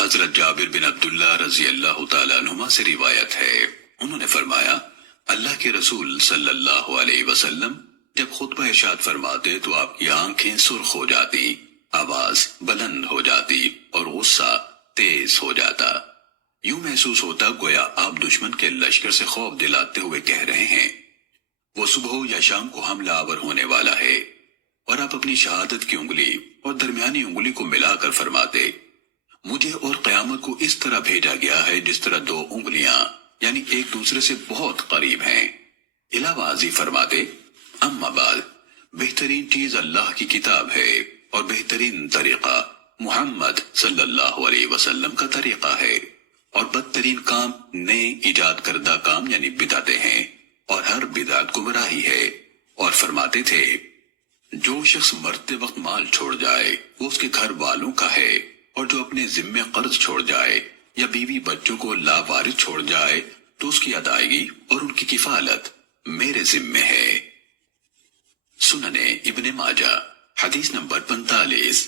حضرت جابر بن عبداللہ رضی اللہ تعالیٰ عنہما سے روایت ہے، انہوں نے فرمایا اللہ کے رسول صلی اللہ علیہ وسلم جب خطبہ ارشاد فرماتے تو آپ کی آنکھیں سرخ ہو جاتی، آواز بلند ہو جاتی اور غصہ تیز ہو جاتا، یوں محسوس ہوتا گویا آپ دشمن کے لشکر سے خوف دلاتے ہوئے کہہ رہے ہیں وہ صبح یا شام کو حملہ آور ہونے والا ہے، اور آپ اپنی شہادت کی انگلی اور درمیانی انگلی کو ملا کر فرماتے مجھے اور قیامت کو اس طرح بھیجا گیا ہے جس طرح دو انگلیاں یعنی ایک دوسرے سے بہت قریب ہیں۔ علاوہ ازیں فرماتے اما بعد بہترین چیز اللہ کی کتاب ہے اور بہترین طریقہ محمد صلی اللہ علیہ وسلم کا طریقہ ہے، اور بدترین کام نئے ایجاد کردہ کام یعنی بدعتیں ہیں، اور ہر بدعت گمراہی ہے۔ اور فرماتے تھے جو شخص مرتے وقت مال چھوڑ جائے وہ اس کے گھر والوں کا ہے، اور جو اپنے ذمے قرض چھوڑ جائے یا بیوی بچوں کو لاوارث چھوڑ جائے تو اس کی ادائیگی اور ان کی کفالت میرے ذمے ہے۔ سنن ابن ماجہ حدیث نمبر 45۔